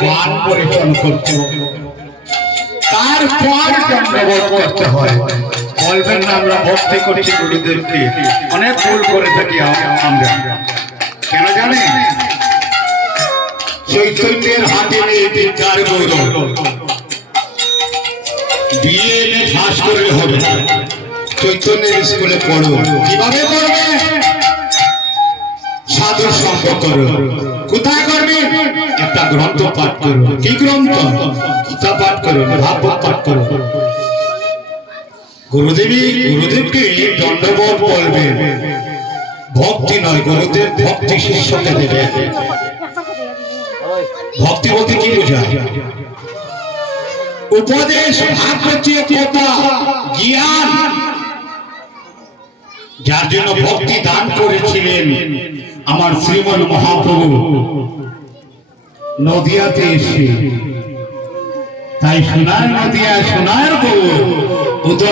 বান পরিচয় করতে তারপর দণ্ডবোধ করতে হয়। বলবেন না আমরা ভক্তি করছি গুরুদেবকে। অনেক ভুল করে থাকি আমরা। কেন জানেন? চৈতন্যের হাতে নেই বিদ্যার গৌরব বিয়ে এনে ফাঁস করলে হবে চৈতন্যের স্কুলে পড়ো। কীভাবে পড়বে? সাধু কোথায় একটা গ্রন্থ পাঠ করো কি গ্রন্থ? গীতা পাঠ করো ভাগবত পাঠ করো গুরুদেবী, গুরুদেবকে দণ্ডবোধ বলবে ভক্তি নয়, গুরুদেব ভক্তি শিষ্যকে দেবে ভক্তি বলতে কি বোঝায়? উপদেশ জ্ঞান। যার জন্য ভক্তি দান করেছিলেন আমার শ্রীমন মহাপ্রভু। নদিয়াতে এসে। তাই সোনার নদিয়া সোনার